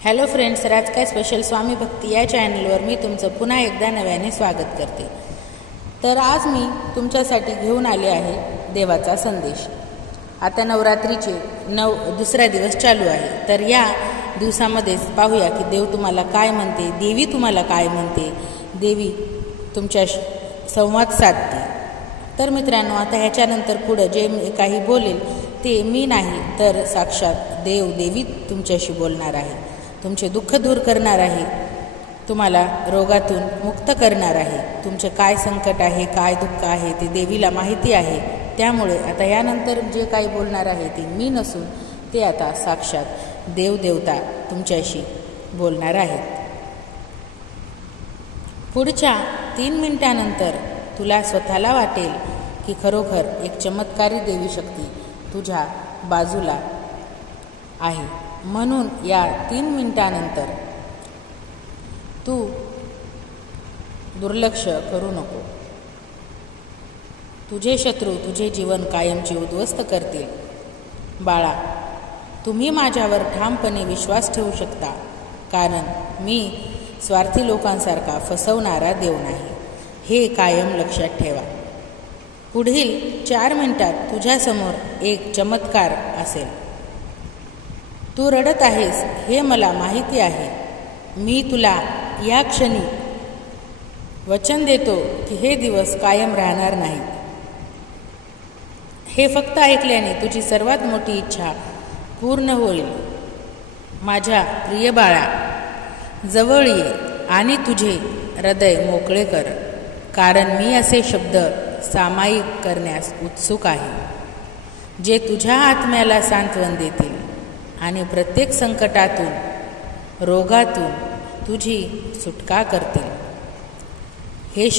Hello friends, राज काय special स्वामी भक्ती या चॅनलवर मी तुमचं पुन्हा एकदा नव्याने स्वागत करते. तर आज मी तुमच्यासाठी घेऊन आले आहे देवाचा संदेश. आता नवरात्रीचे दुसरा दिवस चालू आहे. तर या दिवसामध्येच पाहूया की देव तुम्हाला काय म्हणते, देवी तुम्हाला काय म्हणते, देवी तुमच्याशी संवाद साधते. तर मित्रांनो, आता ह्याच्यानंतर पुढं जे काही बोलेल ते मी नाही तर साक्षात देवी तुमच्याशी बोलणार आहे. तुमचे दुःख दूर करणार आहे, तुम्हाला रोगातून मुक्त करणार आहे. तुमचे काय संकट आहे, काय दुःख आहे ते देवीला माहिती आहे. त्यामुळे आता यानंतर जे काही बोलणार आहे ते मी नसून ते आता साक्षात देवता तुमच्याशी बोलणार आहेत. पुढच्या 3 मिनिटांनंतर तुला स्वतःला वाटेल की खरोखर एक चमत्कारी देवी शक्ती तुझ्या बाजूला आहे. म्हणून या 3 मिनिटांनंतर तू दुर्लक्ष करू नको. तुझे शत्रू तुझे जीवन कायमचे उद्ध्वस्त करतील. बाळा, तुम्ही माझ्यावर ठामपणे विश्वास ठेवू शकता, कारण मी स्वार्थी लोकांसारखा फसवणारा देव नाही. हे कायम लक्षात ठेवा. पुढील 4 मिनिटात तुझ्यासमोर एक चमत्कार असेल. तू रडत आहेस हे मला माहिती आहे. मी तुला या क्षणी वचन देतो की हे दिवस कायम राहणार नाहीत. हे फक्त ऐकल्याने तुझी सर्वात मोठी इच्छा पूर्ण होईल. माझ्या प्रिय बाळा, जवळ ये आणि तुझे हृदय मोकळे कर, कारण मी असे शब्द सामायिक करण्यास उत्सुक आहे जे तुझ्या आत्म्याला सांत्वन देतील आणि प्रत्येक संकटातून, रोगातून तुझी सुटका करतील. हे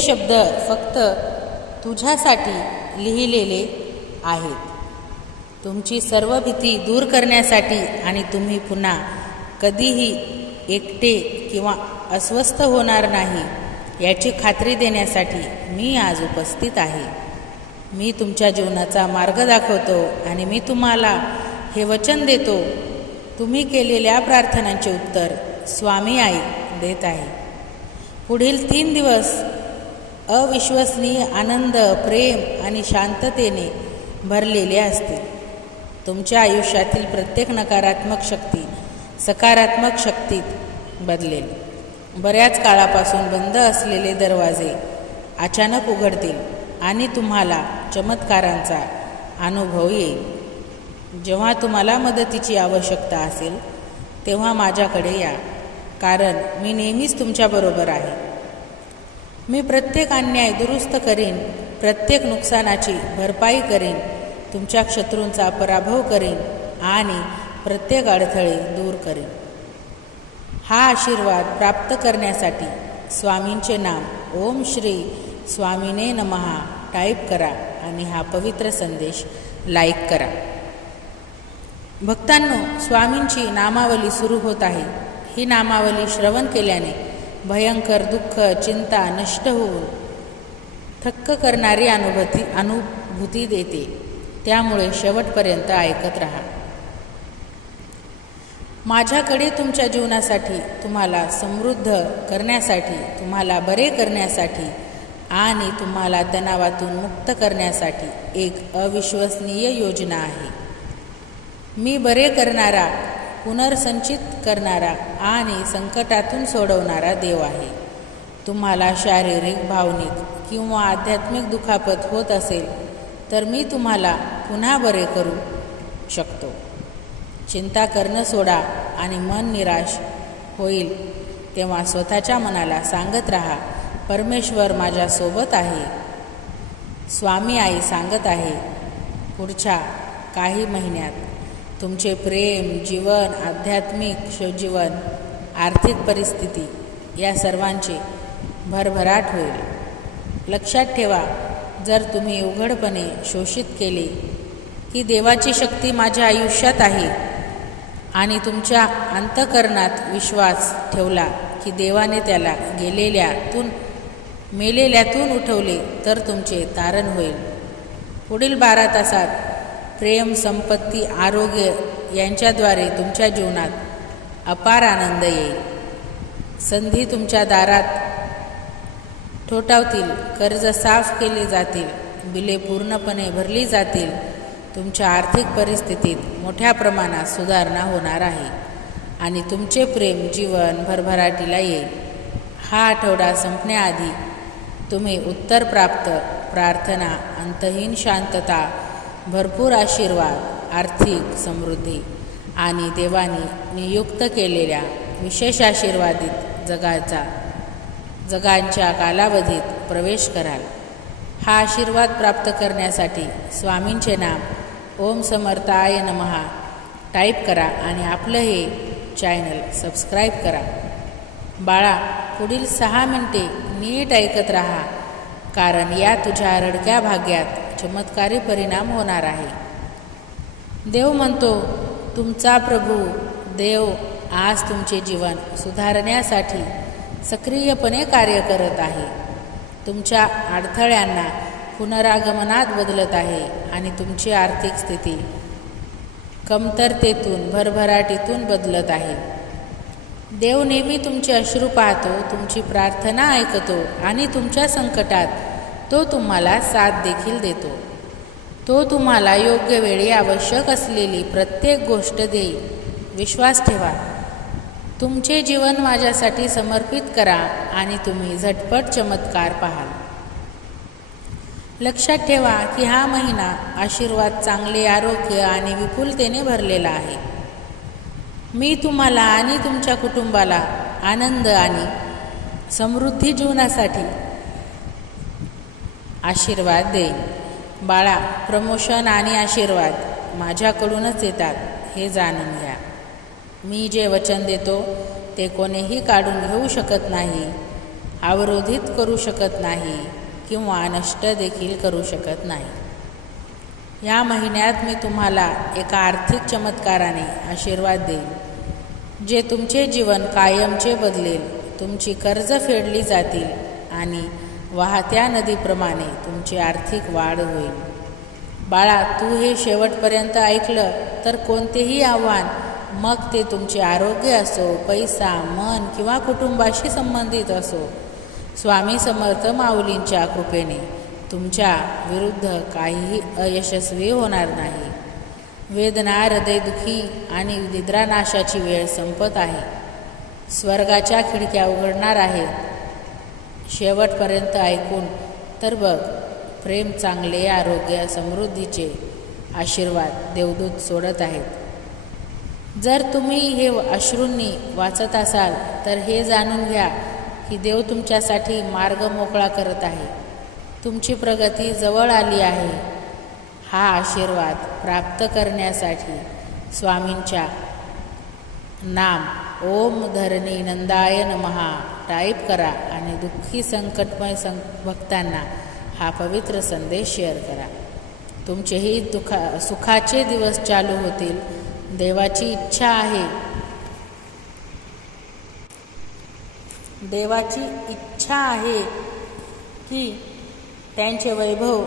शब्द फक्त तुझ्यासाठी लिहिलेले आहेत. तुमची सर्व भीती दूर करण्यासाठी आणि तुम्ही पुन्हा कधीही एकटे किंवा अस्वस्थ होणार नाही याची खात्री देण्यासाठी मी आज उपस्थित आहे. मी तुमच्या जीवनाचा मार्ग दाखवतो आणि मी तुम्हाला हे वचन देतो. तुम्ही केलेल्या प्रार्थनांचे उत्तर स्वामी आई देत आहे. पुढील 3 दिवस अविश्वसनीय आनंद, प्रेम आणि शांततेने भरलेले असतील. तुमच्या आयुष्यातील प्रत्येक नकारात्मक शक्ती सकारात्मक शक्तीत बदलेल. बऱ्याच काळापासून बंद असलेले दरवाजे अचानक उघडतील आणि तुम्हाला चमत्कारांचा अनुभव येईल. जेव्हा तुम्हाला मदतीची आवश्यकता असेल तेव्हा माझ्याकडे या, कारण मी नेहमीच तुमच्याबरोबर आहे. मी प्रत्येक अन्याय दुरुस्त करीन, प्रत्येक नुकसानाची भरपाई करीन, तुमच्या शत्रूंचा पराभव करीन आणि प्रत्येक अडथळे दूर करीन. हा आशीर्वाद प्राप्त करण्यासाठी स्वामींचे नाम ओम श्री स्वामीने नमहा टाईप करा आणि हा पवित्र संदेश लाईक करा. भक्तांनो, स्वामींची नामावली सुरू होत आहे. ही नामावली श्रवण केल्याने भयंकर दुःख, चिंता नष्ट होऊन थक्क करणारी अनुभूती देते. त्यामुळे शेवटपर्यंत ऐकत रहा. माझ्याकडे तुमच्या जीवनासाठी, तुम्हाला समृद्ध करण्यासाठी, तुम्हाला बरे करण्यासाठी आणि तुम्हाला तणावातून मुक्त करण्यासाठी एक अविश्वसनीय योजना आहे. मी बरे करणारा, पुनर्संचित करणारा आणि संकटातून सोडवणारा देव आहे. तुम्हाला शारीरिक, भावनिक किंवा आध्यात्मिक दुखापत होत असेल तर मी तुम्हाला पुन्हा बरे करू शकतो. चिंता करणं सोडा आणि मन निराश होईल तेव्हा स्वतःच्या मनाला सांगत राहा, परमेश्वर माझ्यासोबत आहे. स्वामी आई सांगत आहे, पुढच्या काही महिन्यात तुमचे प्रेम, जीवन, आध्यात्मिक जीवन, आर्थिक परिस्थिती या सर्वांचे भरभराट होईल. लक्षात ठेवा, जर तुम्ही उघडपणे शोषित केले की देवाची शक्ती माझ्या आयुष्यात आहे आणि तुमच्या अंतःकरणात विश्वास ठेवला की देवाने त्याला मेलेल्यातून उठवले, तर तुमचे तारण होईल. पुढील 12 तासात प्रेम, संपत्ती, आरोग्य यांच्याद्वारे तुमच्या जीवनात अपार आनंद येईल. संधी तुमच्या दारात ठोठावतील, कर्ज साफ केले जातील, बिले पूर्णपणे भरली जातील. तुमच्या आर्थिक परिस्थितीत मोठ्या प्रमाणात सुधारणा होणार आहे आणि तुमचे प्रेम जीवन भरभराटीला येईल. हा आठवडा संपण्याआधी तुम्ही उत्तर प्राप्त, प्रार्थना, अंतहीन शांतता, भरपूर आशीर्वाद, आर्थिक समृद्धी आणि देवाने नियुक्त केलेल्या विशेष आशीर्वादित जगांच्या कालावधीत प्रवेश कराल. हा आशीर्वाद प्राप्त करण्यासाठी स्वामींचे नाम ओम समर्थाय नमः टाईप करा आणि आपलं हे चॅनल सबस्क्राईब करा. बाळा, पुढील 6 मिनिटे नीट ऐकत राहा, कारण या तुझ्या रडक्या भाग्यात चमत्कारी परिणाम होणार आहे. देव म्हणतो, तुमचा प्रभू देव आज तुमचे जीवन सुधारण्यासाठी सक्रियपणे कार्य करत आहे. तुमच्या अडथळ्यांना पुनरागमनात बदलत आहे आणि तुमची आर्थिक स्थिती कमतरतेतून भरभराटीतून बदलत आहे. देव नेहमी तुमचे अश्रू पाहतो, तुमची प्रार्थना ऐकतो आणि तुमच्या संकटात तो तुम्हाला साथ देखील देतो. तो तुम्हाला योग्य वेळी आवश्यक असलेली प्रत्येक गोष्ट देईल. विश्वास ठेवा. तुमचे जीवन माझ्यासाठी समर्पित करा आणि तुम्ही झटपट चमत्कार पाहाल. लक्षात ठेवा की हा महिना आशीर्वाद, चांगले आरोग्य आणि विपुलतेने भरलेला आहे. मी तुम्हाला आणि तुमच्या कुटुंबाला आनंद आणि समृद्धी जीवनासाठी आशीर्वाद देईन. बाळा, प्रमोशन आणि आशीर्वाद माझ्याकडूनच येतात हे जाणून घ्या. मी जे वचन देतो ते कोणीही काढून घेऊ शकत नाही, अवरोधित करू शकत नाही किंवा नष्ट देखील करू शकत नाही. या महिन्यात मी तुम्हाला एका आर्थिक चमत्काराने आशीर्वाद देईन जे तुमचे जीवन कायमचे बदलेल. तुमची कर्ज फेडली जातील आणि वाहत्या नदीप्रमाणे तुमची आर्थिक वाढ होईल. बाळा, तू हे शेवटपर्यंत ऐकलं तर कोणतेही आव्हान, मग ते तुमचे आरोग्य असो, पैसा, मन किंवा कुटुंबाशी संबंधित असो, स्वामी समर्थ माऊलींच्या कृपेने तुमच्या विरुद्ध काहीही अयशस्वी होणार नाही. वेदना, हृदयदुखी आणि निद्रानाशाची वेळ संपत आहे. स्वर्गाच्या खिडक्या उघडणार आहेत. शेवटपर्यंत ऐकून तर बघ, प्रेम, चांगले आरोग्य, समृद्धीचे आशीर्वाद देवदूत सोडत आहेत. जर तुम्ही हे अश्रूंनी वाचत असाल तर हे जाणून घ्या की देव तुमच्यासाठी मार्ग मोकळा करत आहे. तुमची प्रगती जवळ आली आहे. हा आशीर्वाद प्राप्त करण्यासाठी स्वामींच्या नाम ओम धरणी नंदाय नमः टाईप करा आणि दुःखी संकटमय भक्तांना हा पवित्र संदेश शेअर करा. तुमचेही सुखाचे दिवस चालू होतील. देवाची इच्छा आहे की त्यांचे वैभव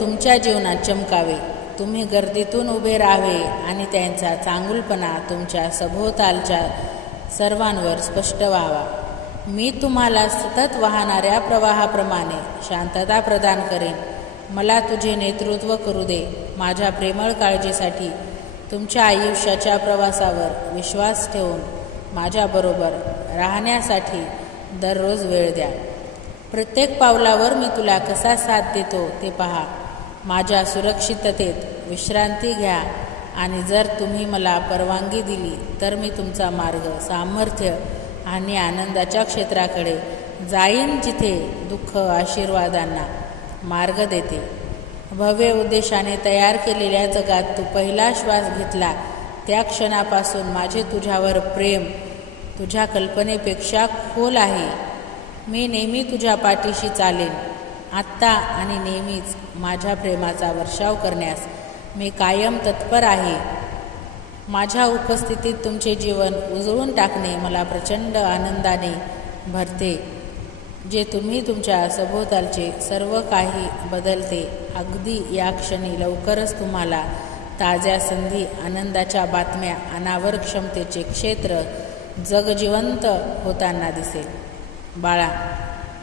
तुमच्या जीवनात चमकावे. तुम्ही गर्दीतून उभे राहावे आणि त्यांचा चांगुलपणा तुमच्या सभोवतालच्या सर्वांवर स्पष्ट व्हावा. मी तुम्हाला सतत वाहणाऱ्या प्रवाहाप्रमाणे शांतता प्रदान करेन. मला तुझे नेतृत्व करू दे. माझ्या प्रेमळ काळजीसाठी तुमच्या आयुष्याच्या प्रवासावर विश्वास ठेवून माझ्याबरोबर राहण्यासाठी दररोज वेळ द्या. प्रत्येक पावलावर मी तुला कसा साथ देतो ते पहा. माझ्या सुरक्षिततेत विश्रांती घ्या आणि जर तुम्ही मला परवानगी दिली तर मी तुमचा मार्ग सामर्थ्य आणि आनंदाच्या क्षेत्राकडे जाईन, जिथे दुःख आशीर्वादांना मार्ग देते. भव्य उद्देशाने तयार केलेल्या जगात तू पहिला श्वास घेतला त्या क्षणापासून माझे तुझ्यावर प्रेम तुझ्या कल्पनेपेक्षा खोल आहे. मी नेहमी तुझ्या पाठीशी चालेन. आत्ता आणि नेहमीच माझ्या प्रेमाचा वर्षाव करण्यास मी कायम तत्पर आहे. माझ्या उपस्थितीत तुमचे जीवन उजळून टाकणे मला प्रचंड आनंदाने भरते, जे तुम्ही तुमच्या सभोवतालचे सर्व काही बदलते. अगदी या क्षणी लवकरच तुम्हाला ताज्या संधी, आनंदाच्या बातम्या, अनावर क्षमतेचे क्षेत्र जगजिवंत होताना दिसेल. बाळा,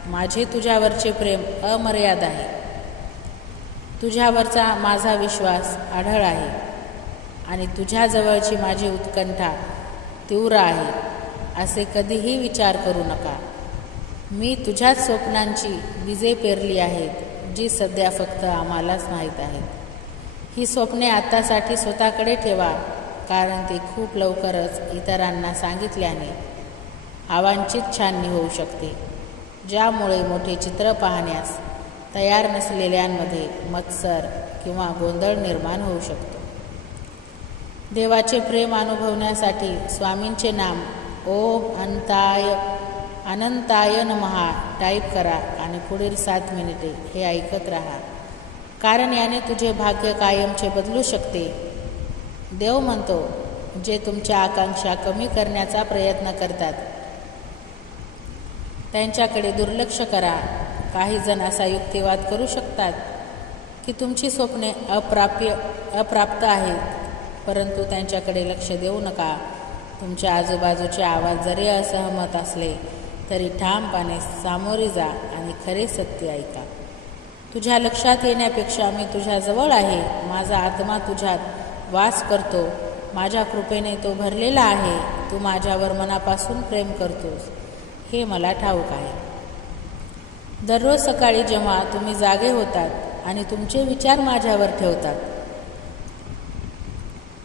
माझे तुझ्यावरचे प्रेम अमर्याद आहे. तुझ्यावरचा माझा विश्वास आढळ आहे आणि तुझ्याजवळची माझी उत्कंठा तीव्र आहे. असे कधीही विचार करू नका. मी तुझ्याच स्वप्नांची बीजे पेरली आहेत, जी सध्या फक्त आम्हालाच माहीत आहेत. ही स्वप्ने आत्तासाठी स्वतःकडे ठेवा, कारण ती खूप लवकरच इतरांना सांगितल्याने अवांछित छाननी होऊ शकते, ज्यामुळे मोठे चित्र पाहण्यास तयार नसलेल्यांमध्ये मत्सर किंवा गोंधळ निर्माण होऊ शकतो. देवाचे प्रेम अनुभवण्यासाठी स्वामींचे नाम ओम अनंताय नमः टाईप करा आणि पुढील 7 मिनिटे हे ऐकत राहा, कारण याने तुझे भाग्य कायमचे बदलू शकते. देव म्हणतो, जे तुमच्या आकांक्षा कमी करण्याचा प्रयत्न करतात त्यांच्याकडे दुर्लक्ष करा. काही जण असा युक्तिवाद करू शकतात की तुमची स्वप्ने अप्राप्त आहेत, परंतु त्यांच्याकडे लक्ष देऊ नका. तुमच्या आजूबाजूचे आवाज जरी असहमत असले तरी ठामपणे सामोरे जा आणि खरे सत्य ऐका. तुझ्या लक्षात येण्यापेक्षा मी तुझ्याजवळ आहे. माझा आत्मा तुझ्यात वास करतो. माझ्या कृपेने तो भरलेला आहे. तू माझ्यावर मनापासून प्रेम करतोस हे मला ठाऊक आहे. दररोज सकाळी जेव्हा तुम्ही जागे होतात आणि तुमचे विचार माझ्यावर ठेवतात,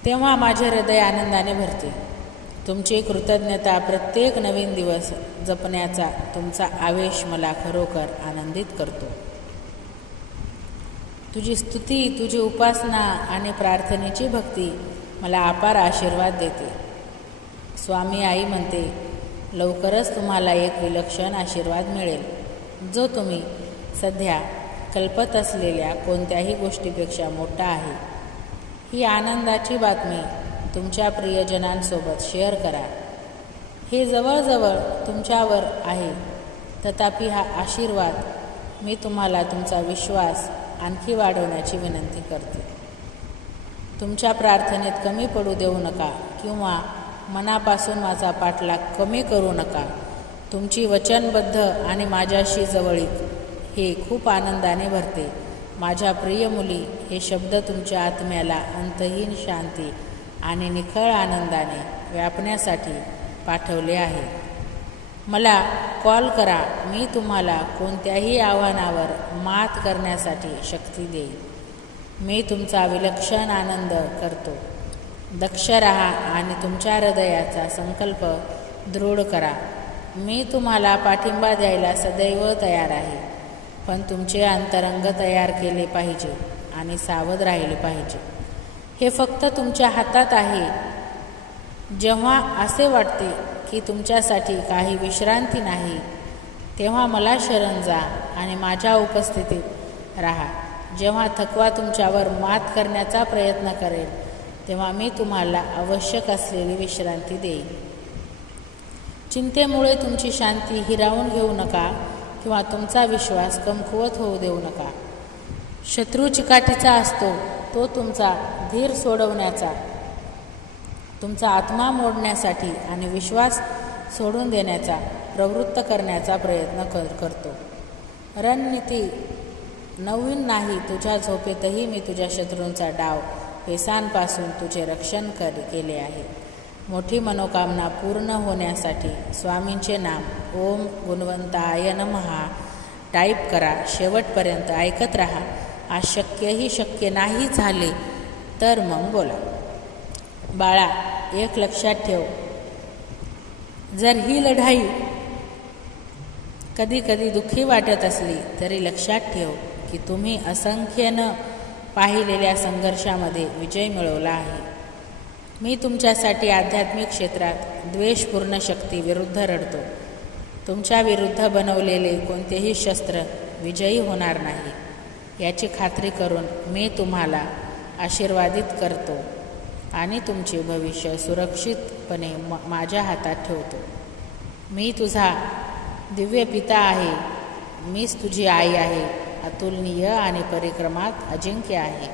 तेव्हा माझे हृदय आनंदाने भरते. तुमची कृतज्ञता, प्रत्येक नवीन दिवस जपण्याचा तुमचा आवेश मला खरोखर आनंदित करतो. तुझी स्तुती, तुझी उपासना आणि प्रार्थनेची भक्ती मला अपार आशीर्वाद देते. स्वामी आई म्हणते, लवकरच तुम्हाला एक विलक्षण आशीर्वाद मिळेल, जो तुम्ही सध्या कल्पत असलेल्या कोणत्याही गोष्टीपेक्षा मोठा आहे. ही आनंदाची बातमी तुमच्या प्रियजनांसोबत शेअर करा. हे जवळजवळ तुमच्यावर आहे, तथापि हा आशीर्वाद मी तुम्हाला तुमचा विश्वास आणखी वाढवण्याची विनंती करते. तुमच्या प्रार्थनेत कमी पडू देऊ नका किंवा मनापासून माझा पाठलाग कमी करू नका. तुमची वचनबद्ध आणि माझ्याशी जवळीक हे खूप आनंदाने भरते. माझ्या प्रिय मुली, हे शब्द तुमच्या आत्म्याला अंतहीन शांती आणि निखळ आनंदाने व्यापण्यासाठी पाठवले आहे. मला कॉल करा. मी तुम्हाला कोणत्याही आव्हानावर मात करण्यासाठी शक्ती देईन. मी तुमचा विलक्षण आनंद करतो. दक्ष रहा आणि तुमच्या हृदयाचा संकल्प दृढ करा. मी तुम्हाला पाठिंबा द्यायला सदैव तयार आहे, पण तुमचे अंतरंग तयार केले पाहिजे आणि सावध राहिले पाहिजे. हे फक्त तुमच्या हातात आहे. जेव्हा असे वाटते की तुमच्यासाठी काही विश्रांती नाही, तेव्हा मला शरण जा आणि माझ्या उपस्थितीत राहा. जेव्हा थकवा तुमच्यावर मात करण्याचा प्रयत्न करेल, तेव्हा मी तुम्हाला आवश्यक असलेली विश्रांती देईन. चिंतेमुळे तुमची शांती हिरावून घेऊ नका किंवा तुमचा विश्वास कमकुवत होऊ देऊ नका. शत्रू चिकाटीचा असतो. तो तुमचा धीर सोडवण्याचा, तुमचा आत्मा मोडण्यासाठी आणि विश्वास सोडून देण्याचा, प्रवृत्त करण्याचा प्रयत्न करतो. रणनीती नवीन नाही. तुझ्या झोपेतही मी तुझ्या शत्रूंचा डाव पेसांपासून तुझे रक्षण केले आहे. मोठी मनोकामना पूर्ण होण्यासाठी स्वामींचे नाम ओम गुणवंताय नमः टाईप करा. शेवटपर्यंत ऐकत राहा. अशक्यही शक्य नाही झाले तर मग बोला. बाळा, एक लक्षात ठेव, जर ही लढाई कधी कधी दुःखी वाटत असली तरी लक्षात ठेव की तुम्ही असंख्येनं पाहिलेल्या संघर्षामध्ये विजय मिळवला आहे. मी तुमच्यासाठी आध्यात्मिक क्षेत्रात द्वेषपूर्ण शक्ती विरुद्ध रडतो. तुमच्या विरुद्ध बनवलेले कोणतेही शस्त्र विजयी होणार नाही याची खात्री करून मी तुम्हाला आशीर्वादित करतो आणि तुमचे भविष्य सुरक्षितपणे माझ्या हातात ठेवतो. मी तुझा दिव्य पिता आहे. मीच तुझी आई आहे. अतुलनीय आणि परिक्रमात अजिंक्य आहे.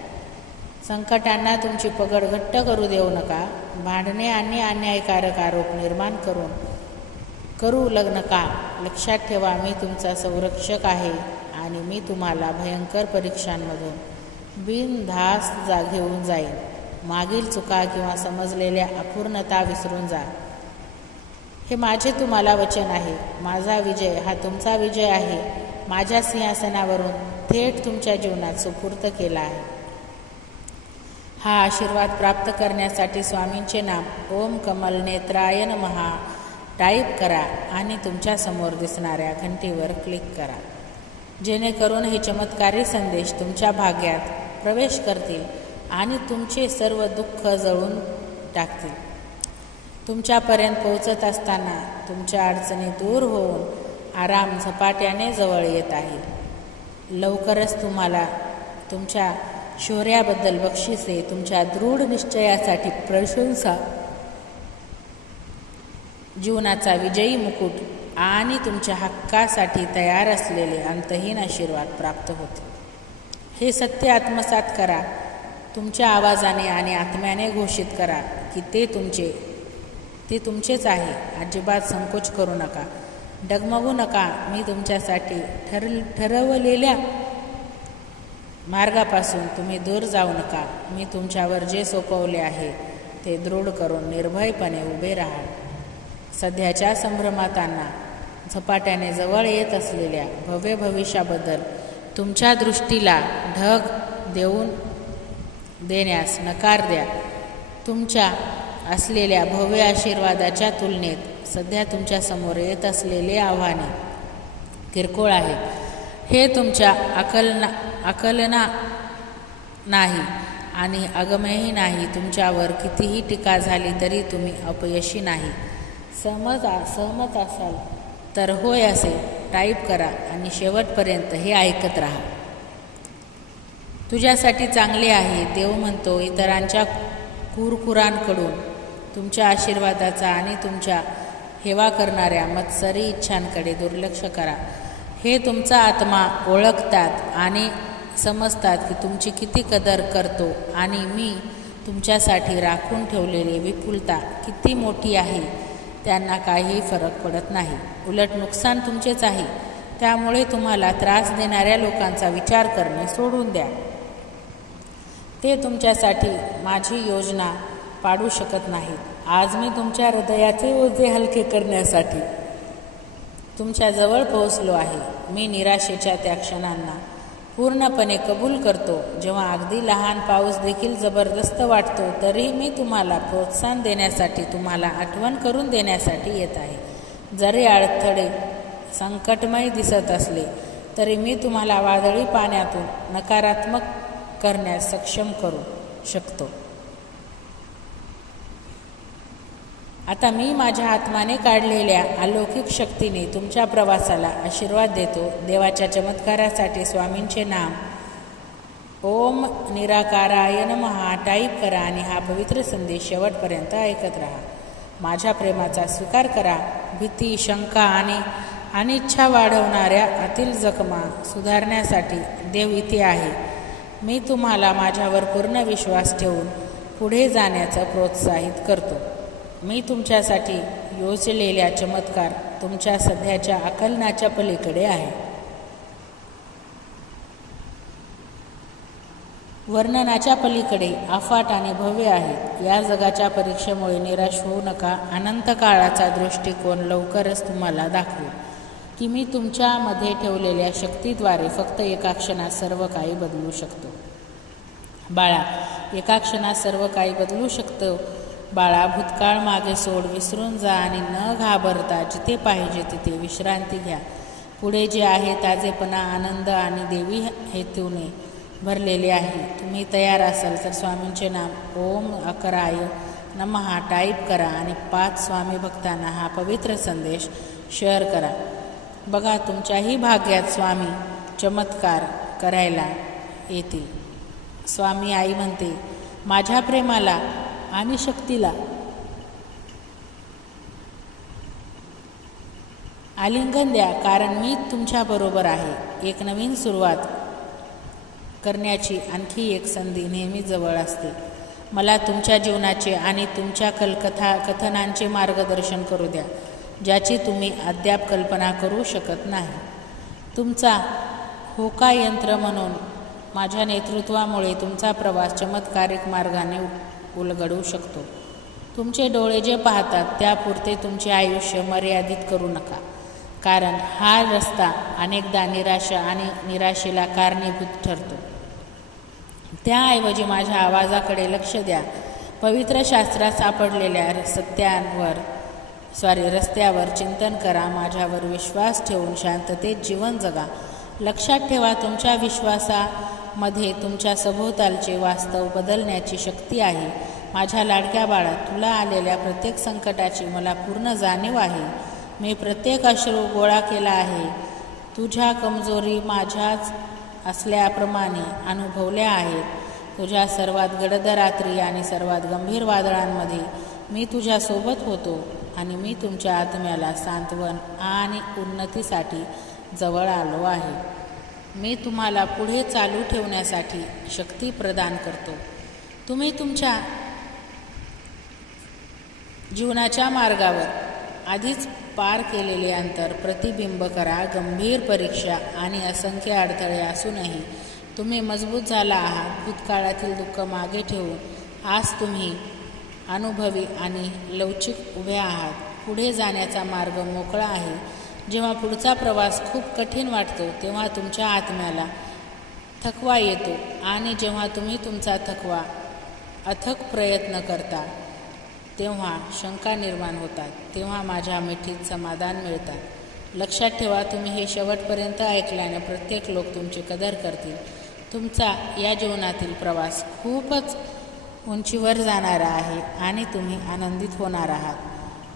संकटांना तुमची पकड घट्ट करू देऊ नका. भांडणे आणि अन्यायकारक आरोप निर्माण करू नका. लक्षात ठेवा, मी तुमचा संरक्षक आहे आणि मी तुम्हाला भयंकर परीक्षांमधून बिनधास्त घेऊन जाईन. मागील चुका किंवा समजलेल्या अपूर्णता विसरून जा. हे माझे तुम्हाला वचन आहे. माझा विजय हा तुमचा विजय आहे. माझ्या सिंहासनावरून थेट तुमच्या जीवनात सुपूर्त केला आहे. हा आशीर्वाद प्राप्त करण्यासाठी स्वामींचे नाम ओम कमल नेत्राय नमः टाईप करा आणि तुमच्या समोर दिसणाऱ्या घंटीवर क्लिक करा, जेणेकरून हे चमत्कारी संदेश तुमच्या भाग्यात प्रवेश करतील आणि तुमचे सर्व दुःख जळून टाकतील. तुमच्यापर्यंत पोहोचत असताना तुमच्या अडचणी दूर होऊन आराम झपाट्याने जवळ येत आहे. लवकरच तुम्हाला तुमच्या शौर्याबद्दल बक्षिसे, तुमच्या दृढ निश्चयासाठी प्रशंसा, जीवनाचा विजयी मुकुट आणि तुमच्या हक्कासाठी तयार असलेले अंतहीन आशीर्वाद प्राप्त होते. हे सत्य आत्मसात करा. तुमच्या आवाजाने आणि आत्म्याने घोषित करा की ते तुमचेच आहे. अजिबात संकोच करू नका, डगमगू नका. मी तुमच्यासाठी ठरवलेल्या मार्गापासून तुम्ही दूर जाऊ नका. मी तुमच्यावर जे सोपवले आहे ते दृढ करून निर्भयपणे उभे राहा. सध्याच्या संभ्रमातांना झपाट्याने जवळ येत असलेल्या भव्य भविष्याबद्दल तुमच्या दृष्टीला ढग देण्यास नकार द्या. तुमच्या असलेल्या भव्य आशीर्वादाच्या तुलनेत सध्या तुमच्या समोर येत असलेले आव्हाने किरकोळ आहेत. हे तुमच्या आकलना नाही आणि अगम्यही नाही. तुमच्यावर कितीही टीका झाली तरी तुम्ही अपयशी नाही. सहमत असाल तर होय असे टाईप करा आणि शेवटपर्यंत हे ऐकत राहा. तुझ्यासाठी चांगले आहे, देव म्हणतो. इतरांच्या कुरकुरांकडून तुमच्या आशीर्वादाचा आणि तुमच्या हेवा करणाऱ्या मत्सरी इच्छांकडे दुर्लक्ष करा. हे तुमचा आत्मा ओळखतात आणि समजतात की तुमची किती कदर करतो आणि मी तुमच्यासाठी राखून ठेवलेली विपुलता किती मोठी आहे. त्यांना काही फरक पडत नाही. उलट नुकसान तुमचेच आहे. त्यामुळे तुम्हाला त्रास देणाऱ्या लोकांचा विचार करणे सोडून द्या. ते तुमच्यासाठी माझी योजना पाडू शकत नाहीत. आज मी तुमच्या हृदयाचे ओझे हलके करण्यासाठी तुमच्या जवळ पोहोचलो आहे. मी निराशेच्या त्या क्षणांना पूर्णपणे कबूल करतो, जेव्हा अगदी लहान पाऊस देखील जबरदस्त वाटतो. तरीही मी तुम्हाला प्रोत्साहन देण्यासाठी, तुम्हाला आठवण करून देण्यासाठी येत आहे. जरी अडथळे संकटमय दिसत असले तरी मी तुम्हाला वादळी पाण्यातून नकारात्मक करण्यास सक्षम करू शकतो. आता मी माझ्या आत्माने काढलेल्या अलौकिक शक्तीने तुमच्या प्रवासाला आशीर्वाद देतो. देवाच्या चमत्कारासाठी स्वामींचे नाम ओम निराकाराय नमः टाईप करा आणि हा पवित्र संदेश शेवटपर्यंत ऐकत राहा. माझ्या प्रेमाचा स्वीकार करा. भीती, शंका आणि अनिच्छा वाढवणाऱ्या आतील जखमा सुधारण्यासाठी देव इथे आहे. मी तुम्हाला माझ्यावर पूर्ण विश्वास ठेवून पुढे जाण्याचं प्रोत्साहित करतो. मी तुमच्यासाठी योजलेल्या चमत्कार तुमच्या सध्याच्या आकलनाच्या पलीकडे आहे. वर्णनाच्या पलीकडे अफाट आणि भव्य आहेत. या जगाच्या परीक्षेमुळे निराश होऊ नका. अनंत काळाचा दृष्टिकोन लवकरच तुम्हाला दाखवेल की मी तुमच्यामध्ये ठेवलेल्या शक्तीद्वारे फक्त एका क्षणात सर्व काही बदलू शकतो. बाळा, एका क्षणात सर्व काही बदलू शकतं. बाळा, भूतकाळ मागे सोड, विसरून जा आणि न घाबरता जिथे पाहिजे तिथे विश्रांती घ्या. पुढे जे आहे ताजेपणा, आनंद आणि देवी हेतूने भरलेले आहे. तुम्ही तयार असाल तर स्वामींचे नाम ओम अकराय नमः टाईप करा आणि 5 स्वामी भक्तांना हा पवित्र संदेश शेअर करा. बघा, तुमच्याही भाग्यात स्वामी चमत्कार करायला येतील. स्वामी आई म्हणते, माझ्या प्रेमाला आणि शक्तीला आलिंगन द्या, कारण मी तुमच्याबरोबर आहे. एक नवीन सुरुवात करण्याची आणखी एक संधी नेहमी जवळ असते. मला तुमच्या जीवनाचे आणि तुमच्या कथनांचे मार्गदर्शन करू द्या, ज्याची तुम्ही अद्याप कल्पना करू शकत नाही. तुमचा होका यंत्र म्हणून माझ्या नेतृत्वामुळे तुमचा प्रवास चमत्कारिक मार्गाने उलगडू शकतो. तुमचे डोळे जे पाहतात त्यापुरते तुमचे आयुष्य मर्यादित करू नका, कारण हा रस्ता अनेकदा निराशा आणि निराशेला कारणीभूत ठरतो. त्याऐवजी माझ्या आवाजाकडे लक्ष द्या. पवित्र शास्त्रात सापडलेल्या रस्त्यावर चिंतन करा. माझ्यावर विश्वास ठेवून शांततेत जीवन जगा. लक्षात ठेवा, तुमच्या विश्वासामध्ये तुमच्या सभोवतालचे वास्तव बदलण्याची शक्ती आहे. माझ्या लाडक्या बाळा, तुला आलेल्या प्रत्येक संकटाची मला पूर्ण जाणीव आहे. मी प्रत्येक अश्रू गोळा केला आहे. तुझ्या कमजोरी माझ्याच असल्याप्रमाणे अनुभवल्या आहेत. तुझ्या सर्वात गडद रात्री आणि सर्वात गंभीर वादळांमध्ये मी तुझ्यासोबत होतो आणि मी तुमच्या आत्म्याला सांत्वन आणि उन्नतीसाठी जवळ आलो आहे. मी तुम्हाला पुढे चालू ठेवण्यासाठी शक्ती प्रदान करतो. तुम्ही तुमच्या जीवनाच्या मार्गावर आधीच पार केलेले अंतर प्रतिबिंब करा. गंभीर परीक्षा आणि असंख्य अडथळे असूनही तुम्ही मजबूत झाला आहात. भूतकाळातील दुःख मागे ठेवून आज तुम्ही अनुभवी आणि लवचिक उभे आहात. पुढे जाण्याचा मार्ग मोकळा आहे. जेव्हा पुढचा प्रवास खूप कठीण वाटतो तेव्हा तुमच्या आत्म्याला थकवा येतो, आणि जेव्हा तुम्ही तुमचा अथक प्रयत्न करता तेव्हा शंका निर्माण होतात. तेव्हा माझ्या मिठीत समाधान मिळतात. लक्षात ठेवा, तुम्ही हे शेवटपर्यंत ऐकल्याने प्रत्येक लोक तुमची कदर करतील. तुमचा या जीवनातील प्रवास खूपच उंचीवर जाणारा आहे आणि तुम्ही आनंदित होणार आहात.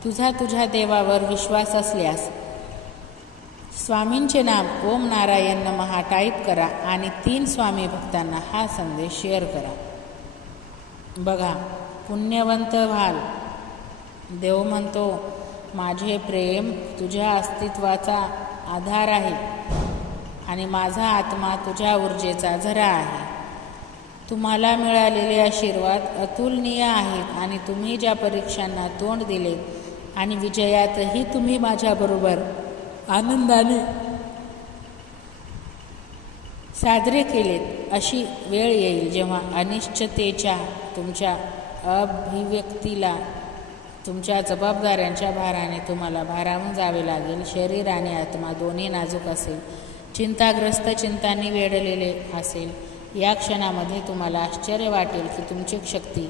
तुझ्या देवावर विश्वास असल्यास स्वामींचे नाम ओम नारायण नमः टाईप करा आणि 3 स्वामी भक्तांना हा संदेश शेअर करा. बघा, पुण्यवंत व्हाल. देव म्हणतो, माझे प्रेम तुझ्या अस्तित्वाचा आधार आहे आणि माझा आत्मा तुझ्या ऊर्जेचा झरा आहे. तुम्हाला मिळालेले आशीर्वाद अतुलनीय आहेत आणि तुम्ही ज्या परीक्षांना तोंड दिले आणि विजयातही तुम्ही माझ्याबरोबर आनंदाने साजरे केलेत. अशी वेळ येईल जेव्हा अनिश्चिततेच्या तुमच्या अभिव्यक्तीला तुमच्या जबाबदाऱ्यांच्या भाराने तुम्हाला भारावून जावे लागेल. शरीर आणि आत्मा दोन्ही नाजूक असेल, चिंताग्रस्त चिंतांनी वेढलेले असेल. या क्षणामध्ये तुम्हाला आश्चर्य वाटेल की तुमची शक्ती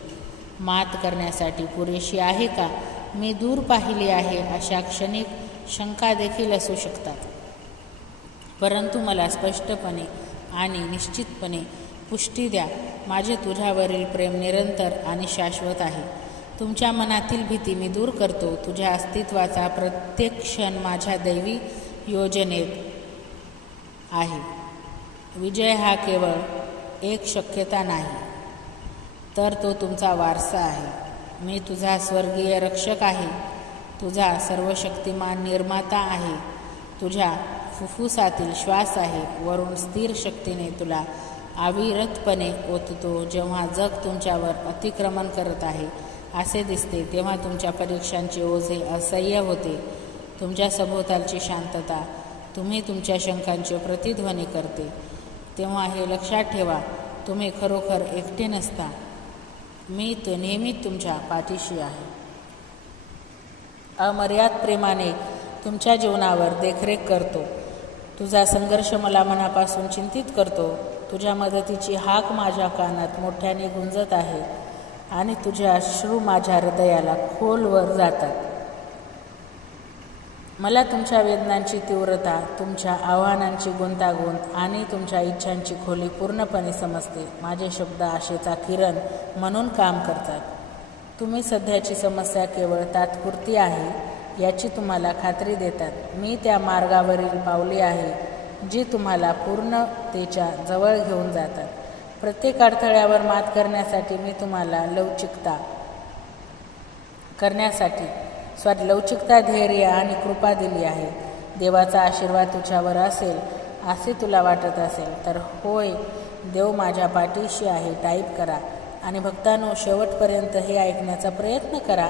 मात करण्यासाठी पुरेशी आहे का. मी दूर पाहिली आहे अशा क्षणिक शंका देखील असू शकतात, परंतु मला स्पष्टपणे आणि निश्चितपणे पुष्टी द्या, माझे तुझ्यावरील प्रेम निरंतर आणि शाश्वत आहे. तुमच्या मनातील भीती मी दूर करतो. तुझ्या अस्तित्वाचा प्रत्येक क्षण माझ्या दैवी योजनेत आहे. विजय हा केवळ एक शक्यता नाही, तर तो तुमचा वारसा आहे. मी तुझा स्वर्गीय रक्षक आहे, तुझा सर्वशक्तिमान निर्माता आहे, तुझ्या फुफ्फुसातील श्वास आहे. वरून स्थिर शक्तीने तुला अविरतपणे ओततो. जेव्हा जग तुमच्यावर अतिक्रमण करत आहे असे दिसते, तेव्हा तुमच्या परीक्षांचे ओझे असह्य होते. तुमच्या सभोवतालची शांतता तुम्ही तुमच्या शंकांचे प्रतिध्वनी करते. तेव्हा हे लक्षात ठेवा, तुम्ही खरोखर एकटे नसता. मी तो नेहमी तुमच्या पाठीशी आहे. अमर्याद प्रेमाने तुमच्या जीवनावर देखरेख करतो. तुझा संघर्ष मला मनापासून चिंतित करतो. तुझ्या मदतीची हाक माझ्या कानात मोठ्याने गुंजत आहे आणि तुझे अश्रू माझ्या हृदयाला खोलवर जातात. मला तुमच्या वेदनांची तीव्रता, तुमच्या आव्हानांची गुंतागुंत आणि तुमच्या इच्छांची खोली पूर्णपणे समजते. माझे शब्द आशेचा किरण म्हणून काम करतात. तुम्ही सध्याची समस्या केवळ तात्पुरती आहे याची तुम्हाला खात्री देतात. मी त्या मार्गावरील पावले आहे जी तुम्हाला पूर्णतेच्या जवळ घेऊन जातात. प्रत्येक अडथळ्यावर मात करण्यासाठी मी तुम्हाला लवचिकता, धैर्य आणि कृपा दिली आहे. देवाचा आशीर्वाद तुझ्यावर असेल असे तुला वाटत असेल तर होय, देव माझ्या पाठीशी आहे टाईप करा. आणि भक्तांनो, शेवटपर्यंत हे ऐकण्याचा प्रयत्न करा,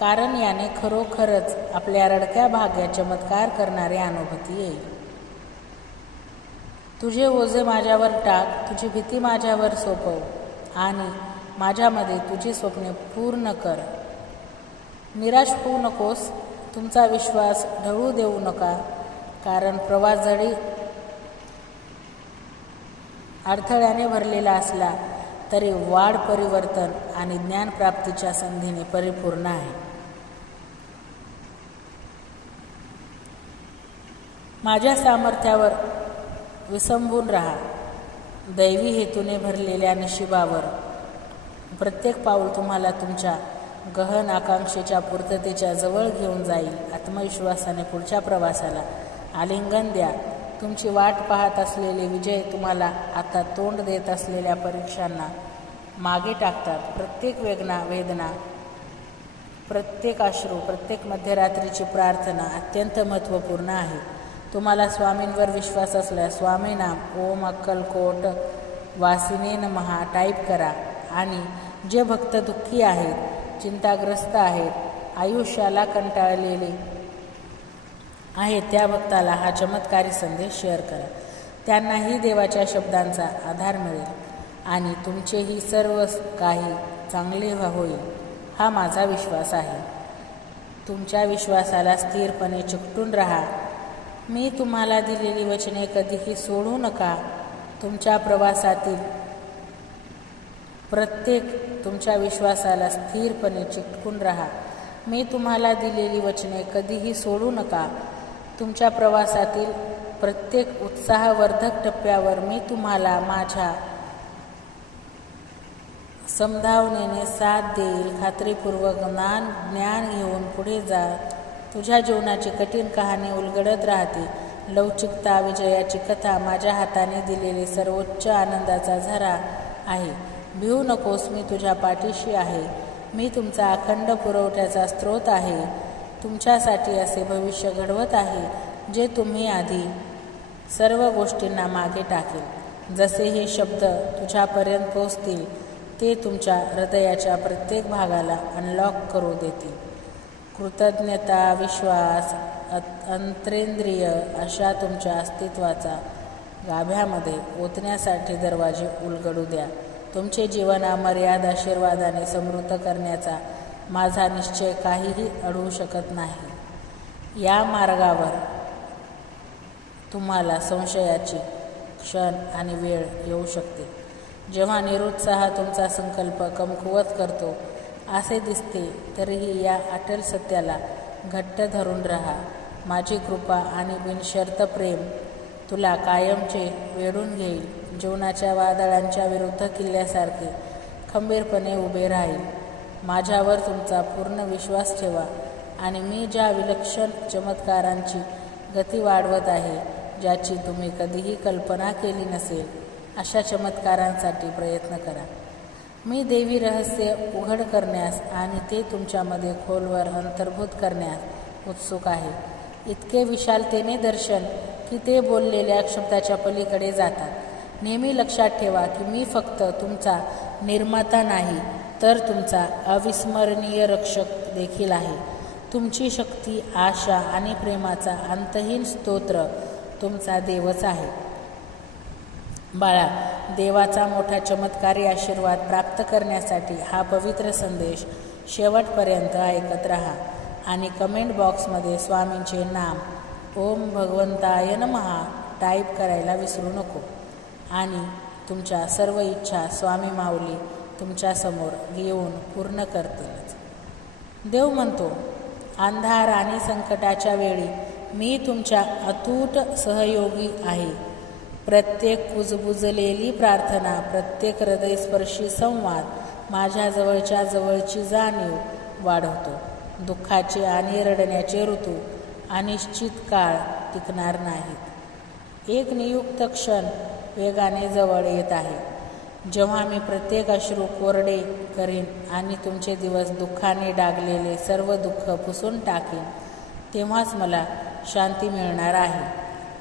कारण याने खरोखरच आपल्या रडक्या भाग्यात चमत्कार करणारी अनुभूती येईल. तुझे ओझे माझ्यावर टाक, तुझी भीती माझ्यावर सोपव आणि माझ्यामध्ये तुझी स्वप्ने पूर्ण कर. निराश होऊ नकोस, तुमचा विश्वास ढळू देऊ नका, कारण प्रवास जरी अडथळ्याने भरलेला असला तरी वाढ, परिवर्तन आणि ज्ञानप्राप्तीच्या संधीने परिपूर्ण आहे. माझ्या सामर्थ्यावर विसंबून राहा. दैवी हेतूने भरलेल्या नशिबावर प्रत्येक पाऊल तुम्हाला तुमच्या गहन आकांक्षेच्या पूर्ततेच्या जवळ घेऊन जाईल. आत्मविश्वासाने पुढच्या प्रवासाला आलिंगन द्या. तुमची वाट पाहत असलेले विजय तुम्हाला आता तोंड देत असलेल्या परीक्षांना मागे टाकतात. प्रत्येक वेदना, प्रत्येक अश्रू, प्रत्येक मध्यरात्रीची प्रार्थना अत्यंत महत्त्वपूर्ण आहे. तुम्हाला स्वामींवर विश्वास असल्यास स्वामीनाम ओम अक्कलकोट वासिने नमः टाईप करा. आणि जे भक्त दुःखी आहेत, चिंताग्रस्त आहेत, आयुष्याला कंटाळलेले आहेत, त्या भक्ताला हा चमत्कारी संदेश शेअर करा. त्यांनाही देवाच्या शब्दांचा आधार मिळेल आणि तुमचेही सर्व काही चांगले होईल, हा माझा विश्वास आहे. तुमच्या विश्वासाला स्थिरपणे चिकटून राहा. मी तुम्हाला दिलेली वचने कधीही सोडू नका. तुमच्या प्रवासातील तुमच्या विश्वासाला स्थिरपणे चिकटून राहा. मी तुम्हाला दिलेली वचने कधीही सोडू नका. तुमच्या प्रवासातील प्रत्येक उत्साहवर्धक टप्प्यावर मी तुम्हाला माझ्या समभावनेने साथ देईल. खात्रीपूर्वक ज्ञान घेऊन पुढे जा. तुझ्या जीवनाची कठीण कहाणी उलगडत राहते. लवचिकता विजयाची कथा माझ्या हाताने दिलेले सर्वोच्च आनंदाचा झरा आहे. भिवू नकोस, मी तुझ्या पाठीशी आहे. मी तुमचा अखंड पुरवठ्याचा स्रोत आहे. तुमच्यासाठी असे भविष्य घडवत आहे जे तुम्ही आधी सर्व गोष्टींना मागे टाकेल. जसे हे शब्द तुझ्यापर्यंत पोहोचतील ते तुमच्या हृदयाच्या प्रत्येक भागाला अनलॉक करू देतील. कृतज्ञता, विश्वास, अंतरेंद्रिय अशा तुमच्या अस्तित्वाचा गाभ्यामध्ये ओतण्यासाठी दरवाजे उलगडू द्या. तुमचे जीवन अमर्याद आशीर्वादाने समृद्ध करण्याचा माझा निश्चय काहीही अडवू शकत नाही. या मार्गावर तुम्हाला संशयाची क्षण आणि वेळ येऊ शकते, जेव्हा निरुत्साह तुमचा संकल्प कमकुवत करतो. असे दिसते तरीही या अटल सत्याला घट्ट धरून राहा. माझी कृपा आणि बिनशर्त प्रेम तुला कायमचे वेढून घेईल. जीवनाच्या वादळांच्या विरुद्ध किल्ल्यासारखे खंबीरपणे उभे राहील. माझ्यावर तुमचा पूर्ण विश्वास ठेवा आणि मी ज्या विलक्षण चमत्कारांची गती वाढवत आहे, ज्याची तुम्ही कधीही कल्पना केली नसेल, अशा चमत्कारांसाठी प्रयत्न करा. मी देवी रहस्य उघड करण्यास आणि ते तुमच्यामध्ये खोलवर अंतर्भूत करण्यास उत्सुक आहे. इतके विशालतेने दर्शन की ते बोललेल्या शब्दाच्या पलीकडे जातात. नेहमी लक्षात ठेवा की मी फक्त तुमचा निर्माता नाही, तर तुमचा अविस्मरणीय रक्षक देखील आहे. तुमची शक्ती, आशा आणि प्रेमाचा अंतहीन स्तोत्र तुमचा देवच आहे. बाळा, देवाचा मोठा चमत्कारी आशीर्वाद प्राप्त करण्यासाठी हा पवित्र संदेश शेवटपर्यंत ऐकत राहा आणि कमेंट बॉक्समध्ये स्वामींचे नाम ओम भगवंताय नमः टाईप करायला विसरू नको. आणि तुमच्या सर्व इच्छा स्वामी माऊली तुमच्यासमोर येऊन पूर्ण करतीलच. देव म्हणतो, अंधार आणि संकटाच्या वेळी मी तुमच्या अतूट सहयोगी आहे. प्रत्येक कुजबुजलेली प्रार्थना, प्रत्येक हृदयस्पर्शी संवाद माझ्या जवळची जाणीव वाढवतो. दुःखाचे आणि रडण्याचे ऋतू अनिश्चित काळ टिकणार नाहीत. एक नियुक्त क्षण वेगाने जवळ येत आहे, जेव्हा मी प्रत्येक अश्रू कोरडे करीन आणि तुमचे दिवस दुःखाने डागलेले सर्व दुःख पुसून टाकेन. तेव्हाच मला शांती मिळणार आहे.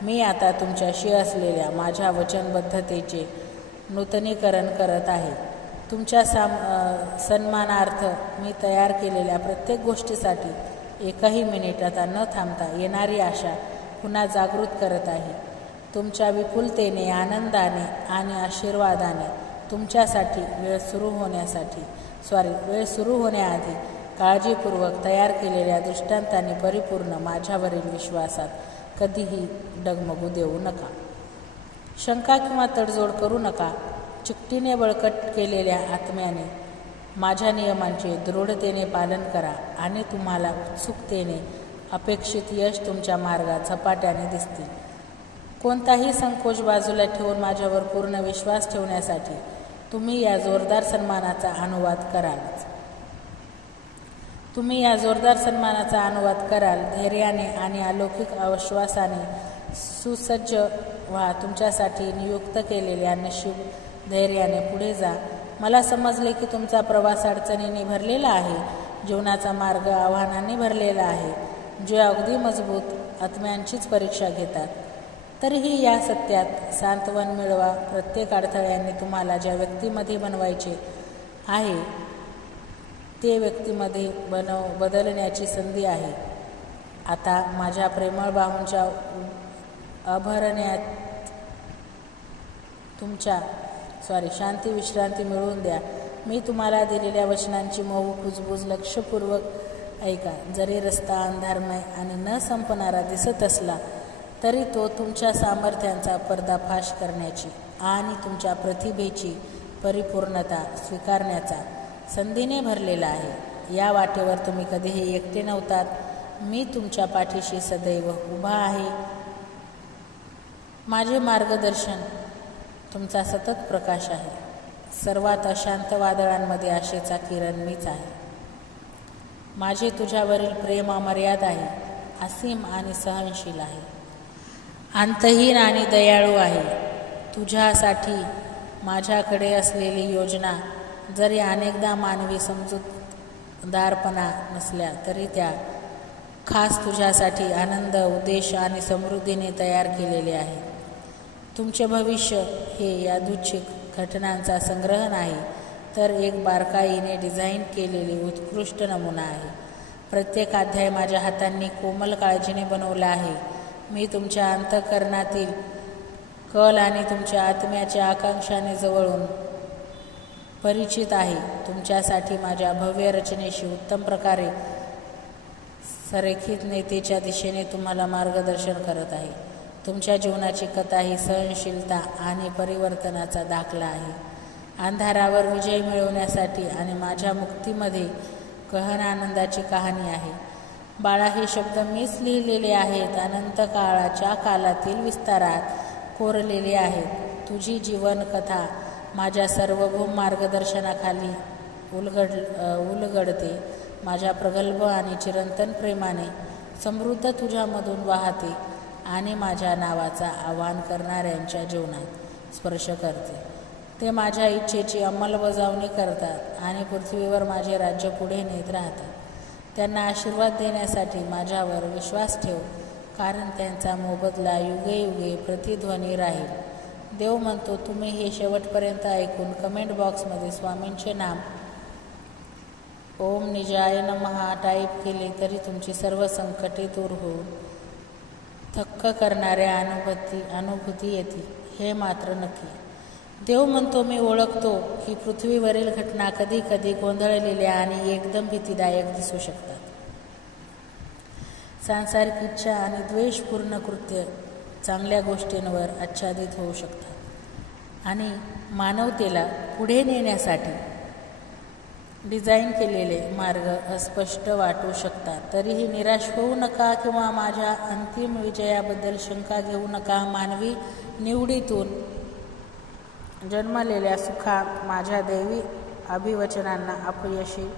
मी आता तुमच्याशी असलेल्या माझ्या वचनबद्धतेचे नूतनीकरण करत आहे. तुमच्या सन्मानार्थ मी तयार केलेल्या प्रत्येक गोष्टीसाठी एकही मिनिट आता न थांबता येणारी आशा पुन्हा जागृत करत आहे. तुमच्या विपुलतेने, आनंदाने आणि आशीर्वादाने तुमच्यासाठी वेळ सुरू होण्याआधी काळजीपूर्वक तयार केलेल्या दृष्टांतांनी परिपूर्ण माझ्यावरील विश्वासात कधीही डगमगू देऊ नका. शंका किंवा तडजोड करू नका. चिकटीने बळकट केलेल्या आत्म्याने माझ्या नियमांचे दृढतेने पालन करा आणि तुम्हाला उत्सुकतेने अपेक्षित यश तुमच्या मार्गात झपाट्याने दिसतील. कोणताही संकोच बाजूला ठेवून माझ्यावर पूर्ण विश्वास ठेवण्यासाठी तुम्ही या जोरदार सन्मानाचा अनुवाद कराल. धैर्याने आणि अलौकिक आश्वासाने सुसज्ज व्हा. तुमच्यासाठी नियुक्त केलेल्या नशीब धैर्याने पुढे जा. मला समजले की तुमचा प्रवास अडचणींनी भरलेला आहे. जीवनाचा मार्ग आव्हानांनी भरलेला आहे, जे अगदी मजबूत आत्म्यांचीच परीक्षा घेतात. तरीही या सत्यात सांत्वन मिळवा. प्रत्येक अडथळ्यांनी तुम्हाला ज्या व्यक्तीमध्ये बनवायचे आहे ते व्यक्तीमध्ये बदलण्याची संधी आहे. आता माझ्या प्रेमळ बाहूंच्या अभरण्यात तुमच्या शांती विश्रांती मिळवून द्या. मी तुम्हाला दिलेल्या वचनांची मऊ कुजबूज लक्षपूर्वक ऐका. जरी रस्ता अंधारमय आणि न संपणारा दिसत असला तरी तो तुमच्या सामर्थ्यांचा पर्दाफाश करण्याची आणि तुमच्या प्रतिभेची परिपूर्णता स्वीकारण्याचा संधीने भरलेला आहे. या वाटेवर तुम्ही कधीही एकटे नव्हतात. मी तुमच्या पाठीशी सदैव उभा आहे. माझे मार्गदर्शन तुमचा सतत प्रकाश आहे. सर्वात अशांत वादळांमध्ये आशेचा किरण मीच आहे. माझे तुझ्यावरील प्रेम अमर्याद आहे, असीम आणि सहनशील आहे, अंतहीन आणि दयाळू आहे. तुझ्यासाठी माझ्याकडे असलेली योजना जरी अनेकदा मानवी समजूतदारपणा नसल्या तरी त्या खास तुझ्यासाठी आनंद, उद्देश आणि समृद्धीने तयार केलेले आहे. तुमचे भविष्य हे यादृच्छिक घटनांचा संग्रह नाही, तर एक बारकाईने डिझाईन केलेली उत्कृष्ट नमुना आहे. प्रत्येक अध्याय माझ्या हातांनी कोमल काळजीने बनवला आहे. मी तुमच्या अंतःकरणातील कल आणि तुमच्या आत्म्याच्या आकांक्षाने जवळून परिचित आहे. तुमच्यासाठी माझ्या भव्य रचनेशी उत्तम प्रकारे संरेखित नेतेच्या दिशेने तुम्हाला मार्गदर्शन करत आहे. तुमच्या जीवनाची कथा ही सहनशीलता आणि परिवर्तनाचा दाखला आहे. अंधारावर विजय मिळवण्यासाठी आणि माझ्या मुक्तीमध्ये गहन आनंदाची कहाणी आहे. बाळा, हे शब्द मीच लिहिलेले आहेत. अनंत काळाच्या कालातील विस्तारात कोरलेले आहेत. तुझी जीवनकथा माझ्या सार्वभौम मार्गदर्शनाखाली उलगडते. माझ्या प्रगल्भ आणि चिरंतन प्रेमाने समृद्ध तुझ्यामधून वाहते आणि माझ्या नावाचा आवाहन करणाऱ्यांच्या जीवनात स्पर्श करते. ते माझ्या इच्छेची अंमलबजावणी करतात आणि पृथ्वीवर माझे राज्य पुढे नेत राहतात. त्यांना आशीर्वाद देण्यासाठी माझ्यावर विश्वास ठेव, कारण त्यांचा मोबदला युगे युगे प्रतिध्वनी राहील. देव म्हणतो, तुम्ही हे शेवटपर्यंत ऐकून कमेंट बॉक्समध्ये स्वामींचे नाम ओम निजाय नमः टाईप केले तरी तुमची सर्व संकटे दूर होऊन थक्क करणाऱ्या अनुभूती येतील, हे मात्र नक्की. देव म्हणतो, मी ओळखतो की पृथ्वीवरील घटना कधी कधी गोंधळलेल्या आणि एकदम भीतीदायक दिसू शकतात. सांसारिक इच्छा आणि द्वेषपूर्ण कृत्य चांगल्या गोष्टींवर आच्छादित होऊ शकतात आणि मानवतेला पुढे नेण्यासाठी डिझाईन केलेले मार्ग अस्पष्ट वाटू शकतात. तरीही निराश होऊ नका किंवा माझ्या अंतिम विजयाबद्दल शंका घेऊ नका. मानवी निवडीतून जन्मलेल्या सुखात माझ्या दैवी अभिवचनांना अपयशी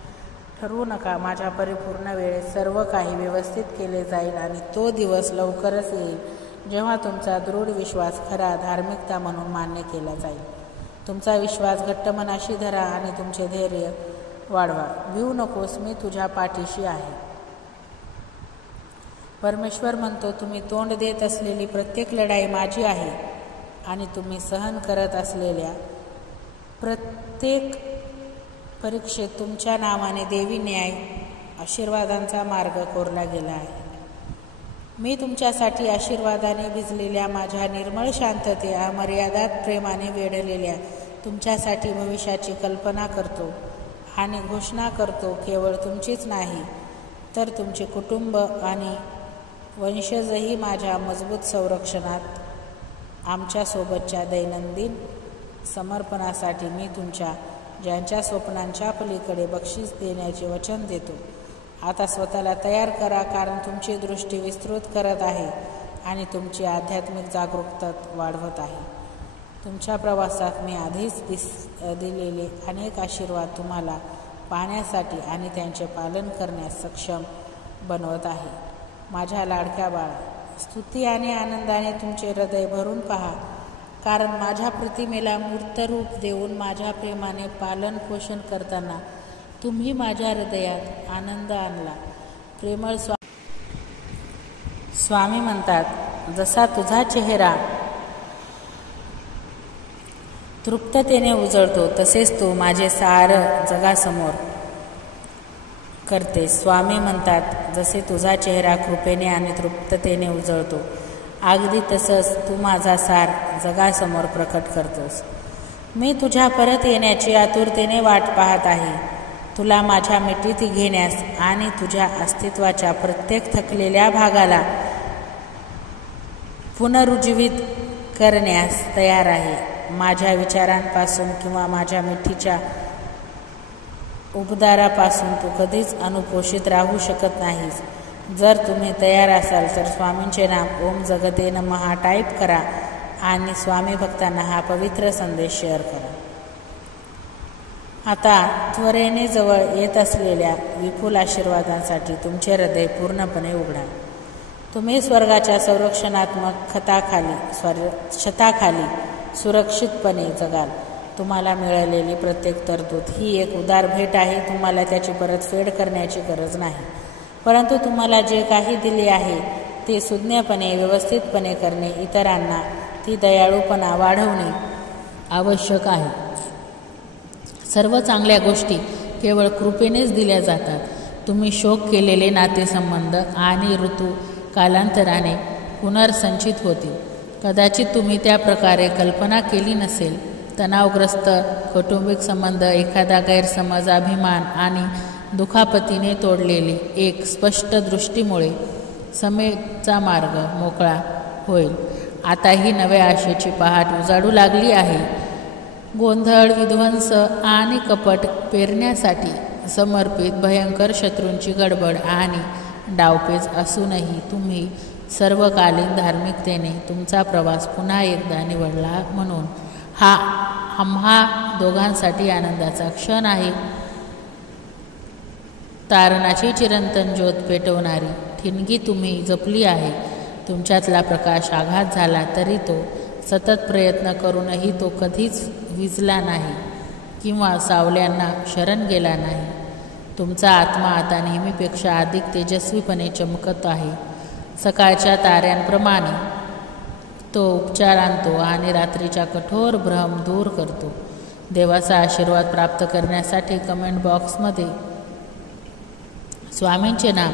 ठरवू नका. माझ्या परिपूर्ण वेळेत सर्व काही व्यवस्थित केले जाईल आणि तो दिवस लवकरच येईल जेव्हा तुमचा दृढ विश्वास खरा धार्मिकता म्हणून मान्य केला जाईल. तुमचा विश्वास घट्ट मनाशी धरा आणि तुमचे धैर्य वाढवा. भिवू नकोस, मी तुझ्या पाठीशी आहे. परमेश्वर म्हणतो, तुम्ही तोंड देत असलेली प्रत्येक लढाई माझी आहे आणि तुम्ही सहन करत असलेल्या प्रत्येक परीक्षेत तुमच्या नावाने देवी न्याय आशीर्वादांचा मार्ग कोरला गेला आहे. मी तुमच्यासाठी आशीर्वादाने भिजलेल्या माझ्या निर्मळ शांतते अमर्यादात प्रेमाने वेढलेल्या तुमच्यासाठी भविष्याची कल्पना करतो आणि घोषणा करतो. केवळ तुमचीच नाही तर तुमचे कुटुंब आणि वंशजही माझ्या मजबूत संरक्षणात आमच्यासोबतच्या दैनंदिन समर्पणासाठी मी तुमच्या ज्यांच्या स्वप्नांच्या पलीकडे बक्षीस देण्याचे वचन देतो. आता स्वतःला तयार करा, कारण तुमची दृष्टी विस्तृत करत आहे आणि तुमची आध्यात्मिक जागरूकता वाढवत आहे. तुमच्या प्रवासात मी आधीच दिलेले अनेक आशीर्वाद तुम्हाला पाहण्यासाठी आणि त्यांचे पालन करण्यास सक्षम बनवत आहे. माझ्या लाडक्या बाळा, स्तुती आणि आनंदाने तुमचे हृदय भरून पहा, कारण माझ्या प्रतिमेला मूर्त रूप देऊन माझ्या प्रेमाने पालन पोषण करताना तुम्ही माझ्या हृदयात आनंद आणला. प्रेमळ स्वामी म्हणतात, जसा तुझा चेहरा तृप्ततेने उजळतो तसेच तू माझे सारं जगासमोर करते. स्वामी म्हणतात, जसे तुझा चेहरा कृपेने आणि तृप्ततेने उजळतो अगदी तसंच तू माझा सार जगासमोर प्रकट करतोस. मी तुझ्या परत येण्याची आतुरतेने वाट पाहत आहे, तुला माझ्या मिठीत घेण्यास आणि तुझ्या अस्तित्वाच्या प्रत्येक थकलेल्या भागाला पुनरुज्जीवित करण्यास तयार आहे. माझ्या विचारांपासून किंवा माझ्या मिठीच्या उबदारापासून तू कधीच अनुपोषित राहू शकत नाहीस. जर तुम्ही तयार असाल तर स्वामींचे नाम ओम जगते नमः टाईप करा आणि स्वामी भक्तांना हा पवित्र संदेश शेअर करा. आता त्वरेने जवळ येत असलेल्या विपुल आशीर्वादांसाठी तुमचे हृदय पूर्णपणे उघडा. तुम्ही स्वर्गाच्या संरक्षणात्मक छताखाली सुरक्षितपणे जगाल. तुम्हाला मिळालेली प्रत्येक तरतूद ही एक उदार भेट आहे. तुम्हाला त्याची परतफेड करण्याची गरज नाही, परंतु तुम्हाला जे काही दिले आहे ते सुज्ञपणे व्यवस्थितपणे करणे, इतरांना ती दयाळूपणा वाढवणे आवश्यक आहे. सर्व चांगल्या गोष्टी केवळ कृपेनेच दिल्या जातात. तुम्ही शोक केलेले नातेसंबंध आणि ऋतू कालांतराने पुनर्संचित होतील. कदाचित तुम्ही त्या प्रकारे कल्पना केली नसेल. तणावग्रस्त कौटुंबिक संबंध, एखादा गैरसमज, अभिमान आणि दुखापतीने तोडलेले एक स्पष्ट दृष्टीमुळे समेचा मार्ग मोकळा होईल. आता ही नव्या आशेची पहाट उजाडू लागली आहे. गोंधळ, विध्वंस आणि कपट पेरण्यासाठी समर्पित भयंकर शत्रूंची गडबड आणि डावपेच असूनही तुम्ही सर्वकालीन धार्मिकतेने तुमचा प्रवास पुन्हा एकदा निवडला, म्हणून हा आम्हा दोघांसाठी आनंदाचा क्षण आहे. तारणाची चिरंतन ज्योत पेटवणारी ठिणगी तुम्ही जपली आहे. तुमच्यातला प्रकाश आघात झाला तरी तो सतत प्रयत्न करूनही तो कधीच विझला नाही किंवा सावल्यांना शरण गेला नाही. तुमचा आत्मा आता नेहमीपेक्षा अधिक तेजस्वीपणे चमकत आहे. सकाळच्या ताऱ्यांप्रमाणे तो उपचार आणतो आणि रात्रीच्या कठोर भ्रम दूर करतो. देवाचा आशीर्वाद प्राप्त करण्यासाठी कमेंट बॉक्समध्ये स्वामींचे नाम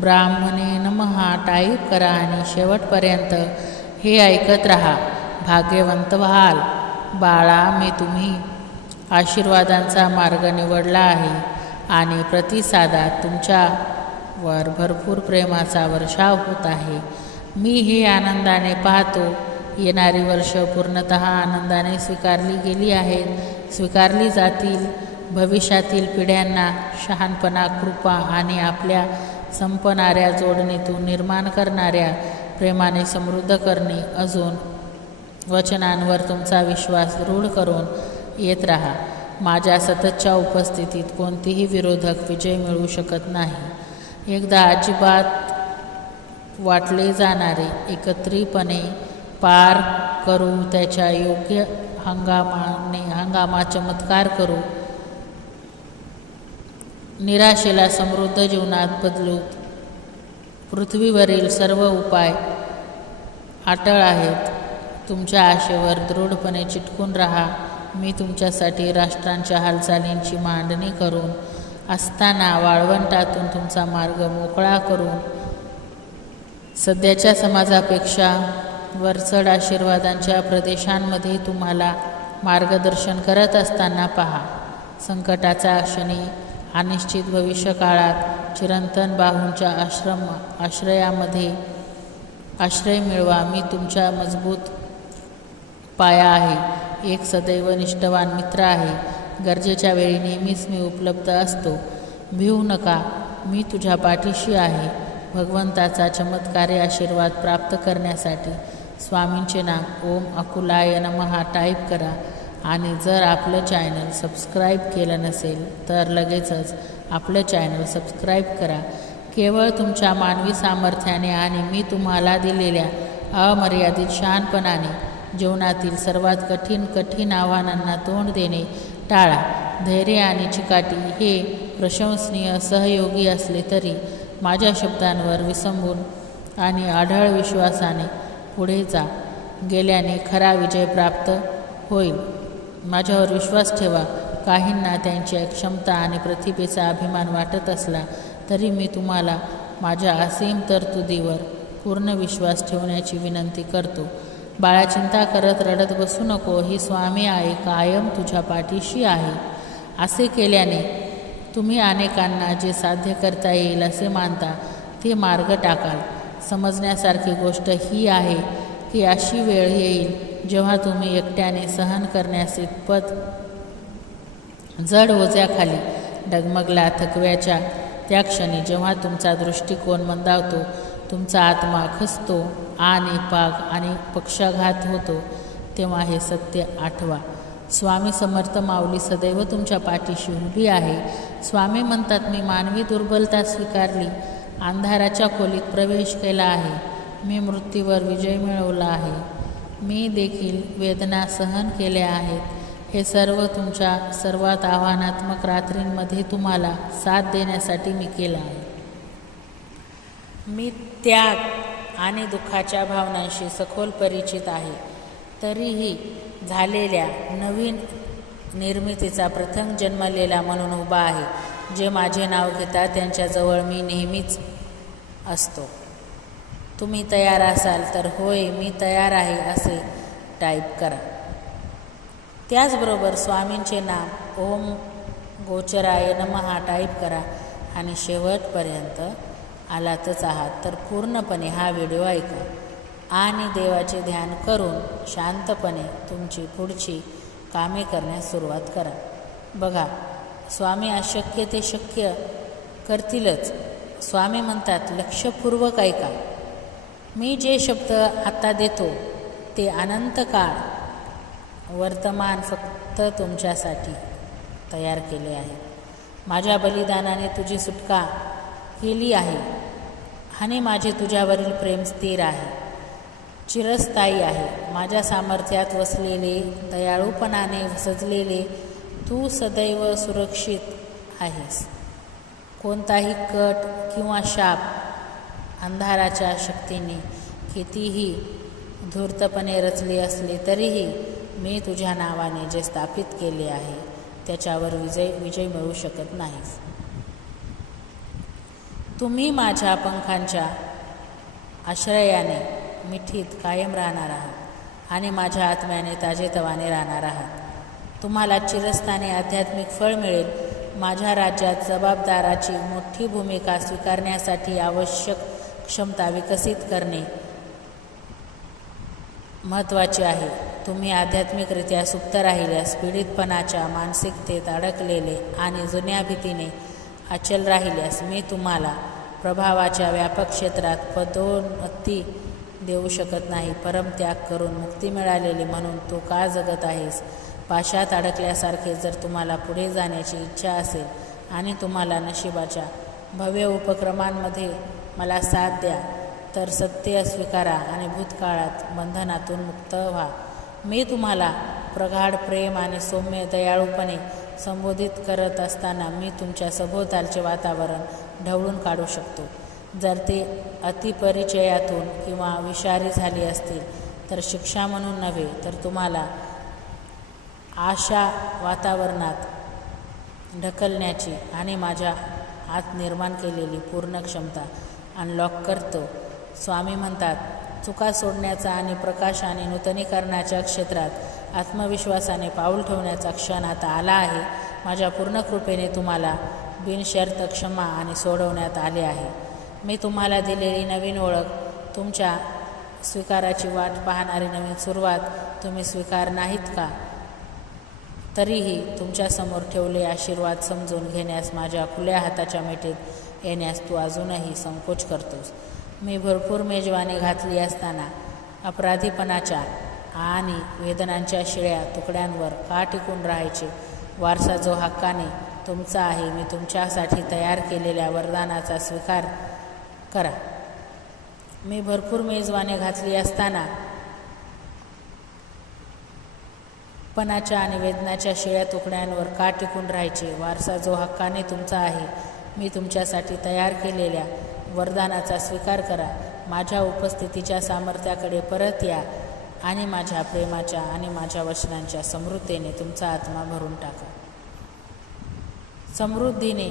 ब्राह्मणे नमः टाईप करा आणि शेवटपर्यंत हे ऐकत राहा. भाग्यवंत व्हाल. बाळा, मी तुम्ही आशीर्वादांचा मार्ग निवडला आहे आणि प्रतिसादात तुमच्यावर भरपूर प्रेमाचा वर्षाव होत आहे. मी हे आनंदाने पाहतो. येणारी वर्ष पूर्णतः आनंदाने स्वीकारली गेली आहेत, स्वीकारली जातील. भविष्यातील पिढ्यांना शहाणपणा, कृपा आणि आपल्या संपणाऱ्या जोडणीतून निर्माण करणाऱ्या प्रेमाने समृद्ध करणे. अजून वचनांवर तुमचा विश्वास दृढ करून येत राहा. माझ्या सततच्या उपस्थितीत कोणतीही विरोधक विजय मिळवू शकत नाही. एकदा अजिबात वाटले जाणारे एकत्रितपणे पार करू, त्याच्या योग्य हंगामात चमत्कार करू, निराशेला समृद्ध जीवनात बदलू. पृथ्वीवरील सर्व उपाय अटळ आहेत. तुमच्या आशेवर दृढपणे चिटकून राहा. मी तुमच्यासाठी राष्ट्रांच्या हालचालींची मांडणी करून असताना वाळवंटातून तुमचा मार्ग मोकळा करून सध्याच्या समाजापेक्षा वरचढ आशीर्वादांच्या प्रदेशांमध्ये तुम्हाला मार्गदर्शन करत असताना पहा. संकटाच्या क्षणी अनिश्चित भविष्यकाळात चिरंतन बाहूंच्या आश्रयामध्ये आश्रय मिळवा. मी तुमच्या मजबूत पाया आहे, एक सदैव निष्ठावान मित्र आहे. गरजेच्या वेळी नेहमीच मी उपलब्ध असतो. भिवू नका, मी तुझ्या पाठीशी आहे. भगवंताचा चमत्कारी आशीर्वाद प्राप्त करण्यासाठी स्वामींचे नाम ओम अकुलाय नमः टाईप करा. आणि जर आपलं चॅनल सबस्क्राईब केलं नसेल तर लगेचच आपलं चॅनल सबस्क्राईब करा. केवळ तुमच्या मानवी सामर्थ्याने आणि मी तुम्हाला दिलेल्या अमर्यादित शहाणपणाने जीवनातील सर्वात कठीण आव्हानांना तोंड देणे टाळा. धैर्य आणि चिकाटी हे प्रशंसनीय सहयोगी असले तरी माझ्या शब्दांवर विसंबून आणि आढळ विश्वासाने पुढे जा. गेल्याने खरा विजय प्राप्त होईल. माझ्यावर विश्वास ठेवा. काहींना त्यांच्या क्षमता आणि प्रतिभेचा अभिमान वाटत असला तरी मी तुम्हाला माझ्या असीम तरतुदीवर पूर्ण विश्वास ठेवण्याची विनंती करतो. बाळा, चिंता करत रडत बसू नको. ही स्वामी आई कायम तुझ्या पाठीशी आहे. असे केल्याने तुम्ही अनेकांना जे साध्य करता येईल असे मानता ते मार्ग टाकाल. समजण्यासारखी गोष्ट ही आहे की अशी वेळ येईल जेव्हा तुम्ही एकट्याने सहन करण्यास इतपत जड ओझ्याखाली डगमगला थकव्याच्या त्या क्षणी जेव्हा तुमचा दृष्टिकोन मंदावतो, तुमचा आत्मा खचतो आणि पक्षाघात होतो, तेव्हा हे सत्य आठवा. स्वामी समर्थ माऊली सदैव तुमच्या पाठीशी उभी आहे. स्वामी म्हणतात, मी मानवी दुर्बलता स्वीकारली, अंधाराच्या खोलीत प्रवेश केला आहे, मी मृत्यूवर विजय मिळवला आहे, मी देखील वेदना सहन केल्या आहेत. हे सर्व तुमच्या सर्वात आव्हानात्मक रात्रींमध्ये तुम्हाला साथ देण्यासाठी मी केलं आहे. मी त्याग आणि दुःखाच्या भावनांशी सखोल परिचित आहे. तरीही झालेल्या नवीन निर्मितीचा प्रथम जन्मलेला म्हणून उभा आहे. जे माझे नाव घेतात त्यांच्याजवळ मी नेहमीच असतो. तुम्ही तयार असाल तर होय मी तयार आहे असे टाईप करा. त्याचबरोबर स्वामींचे नाम ओम गोचराय नमः टाईप करा. आणि शेवटपर्यंत आलातच आहात तर पूर्णपणे हा व्हिडिओ ऐका आणि देवाचे ध्यान करून शांतपणे तुमची पुढची कामे करण्यास सुरुवात करा. बघा, स्वामी अशक्य ते शक्य करतीलच. स्वामी म्हणतात, लक्षपूर्वक ऐका. मी जे शब्द आता देतो ते अनंत काळ वर्तमान फक्त तुमच्यासाठी तयार केले आहे. माझ्या बलिदानाने तुझी सुटका केली आहे आणि माझे तुझ्यावरील प्रेम स्थिर आहे, चिरस्थायी आहे. माझ्या सामर्थ्यात वसलेले, दयाळूपणाने सजलेले तू सदैव सुरक्षित आहेस. कोणताही कट किंवा शाप अंधाराच्या शक्तीने कितीही धूर्तपणे रचले असले तरीही मी तुझ्या नावाने जे स्थापित केले आहे त्याच्यावर विजय मिळू शकत नाहीस. तुम्ही माझ्या पंखांच्या आश्रयाने मिठीत कायम राहणार आहात आणि माझ्या आत्म्याने ताजेतवाने राहणार आहात. तुम्हाला चिरस्थानी आध्यात्मिक फळ मिळेल. माझ्या राज्यात जबाबदाराची मोठी भूमिका स्वीकारण्यासाठी आवश्यक क्षमता विकसित करणे महत्त्वाचे आहे. तुम्ही आध्यात्मिकरित्या सुप्त राहिल्यास, पीडितपणाच्या मानसिकतेत अडकलेले आणि जुन्या भीतीने अचल राहिल्यास मी तुम्हाला प्रभावाच्या व्यापक क्षेत्रात पदोन्नती देऊ शकत नाही. परमत्याग करून मुक्ती मिळालेली म्हणून तू का जगत आहेस? पाशात अडकल्यासारखे जर तुम्हाला पुढे जाण्याची इच्छा असेल आणि तुम्हाला नशिबाच्या भव्य उपक्रमांमध्ये मला साथ द्या तर सत्य स्वीकारा आणि भूतकाळात बंधनातून मुक्त व्हा. मी तुम्हाला प्रगाढ प्रेम आणि सौम्य दयाळूपणे संबोधित करत असताना मी तुमच्या सभोवतालचे वातावरण ढवळून काढू शकतो. जर ते अतिपरिचयातून किंवा विषारी झाली असतील तर शिक्षा म्हणून नव्हे, तर तुम्हाला आशा वातावरणात ढकलण्याची आणि माझ्या आत निर्माण केलेली पूर्ण क्षमता अनलॉक करतो. स्वामी म्हणतात, चुका सोडण्याचा आणि प्रकाश आणि नूतनीकरणाच्या क्षेत्रात आत्मविश्वासाने पाऊल ठेवण्याचा क्षण आता आला आहे. माझ्या पूर्ण कृपेने तुम्हाला बिनशर्त क्षमा आणि सोडवण्यात आले आहे. मी तुम्हाला दिलेली नवीन ओळख, तुमच्या स्वीकाराची वाट पाहणारी नवीन सुरुवात तुम्ही स्वीकार नाहीत का? तरीही तुमच्यासमोर ठेवले आशीर्वाद समजून घेण्यास माझ्या खुल्या हाताच्या मिठीत येण्यास तू अजूनही संकोच करतोस. मी भरपूर मेजवानी घातली असताना अपराधीपणाच्या आणि वेदनांच्या शिळ्या तुकड्यांवर का टिकून राहायचे? वारसा जो हक्काने तुमचा आहे, मी तुमच्यासाठी तयार केलेल्या वरदानाचा स्वीकार करा. मी भरपूर मेजवानी घातली असताना पणाच्या आणि वेदनाच्या शिळ्या तुकड्यांवर का टिकून राहायचे? वारसा जो हक्काने तुमचा आहे, मी तुमच्यासाठी तयार केलेल्या वरदानाचा स्वीकार करा. माझ्या उपस्थितीच्या सामर्थ्याकडे परत या आणि माझ्या प्रेमाच्या आणि माझ्या वचनांच्या समृद्धीने तुमचा आत्मा भरून टाका. समृद्धीने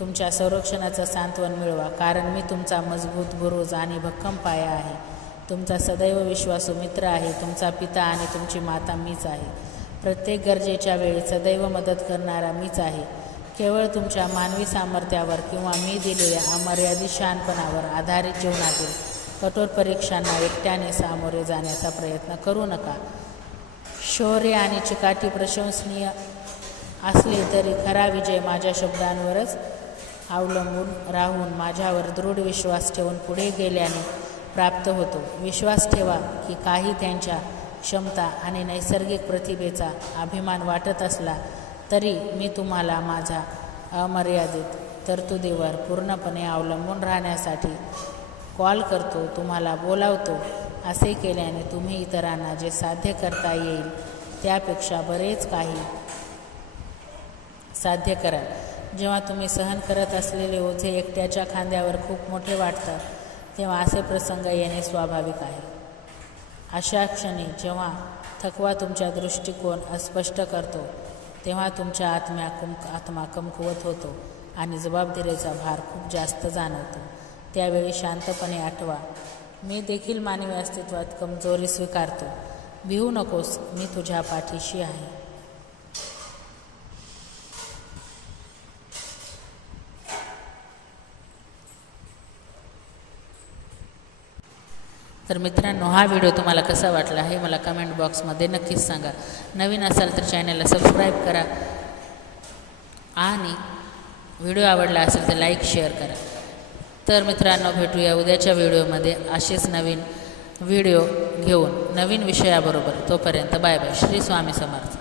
तुमच्या संरक्षणाचं सांत्वन मिळवा, कारण मी तुमचा मजबूत बुरुज आणि भक्कम पाया आहे. तुमचा सदैव विश्वासू मित्र आहे. तुमचा पिता आणि तुमची माता मीच आहे. प्रत्येक गरजेच्या वेळी सदैव मदत करणारा मीच आहे. केवळ तुमच्या मानवी सामर्थ्यावर किंवा मी दिलेल्या अमर्यादित शहाणपणावर आधारित जीवनातील कठोर परीक्षांना एकट्याने सामोरे जाण्याचा प्रयत्न करू नका. शौर्य आणि चिकाटी प्रशंसनीय असले तरी खरा विजय माझ्या शब्दांवरच अवलंबून राहून माझ्यावर दृढ विश्वास ठेवून पुढे गेल्याने प्राप्त होतो. विश्वास ठेवा की काही त्यांच्या क्षमता आणि नैसर्गिक प्रतिभेचा अभिमान वाटत असला तरी मी तुम्हाला माझ्या अमर्यादित तरतुदीवर पूर्णपणे अवलंबून राहण्यासाठी कॉल करतो, तुम्हाला बोलावतो. असे केल्याने तुम्ही इतरांना जे साध्य करता येईल त्यापेक्षा बरेच काही साध्य कराल. जेव्हा तुम्ही सहन करत असलेले ओझे एकट्याच्या खांद्यावर खूप मोठे वाटतात तेव्हा असे प्रसंग येणे स्वाभाविक आहे. अशा क्षणी जेव्हा थकवा तुमचा दृष्टिकोन अस्पष्ट करतो तेव्हा तुमच्या आत्मा कमकुवत होतो आणि जबाबदारीचा भार खूप जास्त जाणवतो. त्यावेळी शांतपणे आठवा, मी देखील मानवी अस्तित्वात कमजोरी स्वीकारतो. भिवू नकोस, मी तुझ्या पाठीशी आहे. तर मित्रांनो, हा व्हिडिओ तुम्हाला कसा वाटला हे मला कमेंट बॉक्समध्ये नक्कीच सांगा. नवीन असाल तर चॅनलला सबस्क्राईब करा आणि व्हिडिओ आवडला असेल तर लाईक शेअर करा. तर मित्रांनो, भेटूया उद्याच्या व्हिडिओमध्ये असेच नवीन व्हिडिओ घेऊन नवीन विषयाबरोबर. तोपर्यंत बाय बाय. श्री स्वामी समर्थ.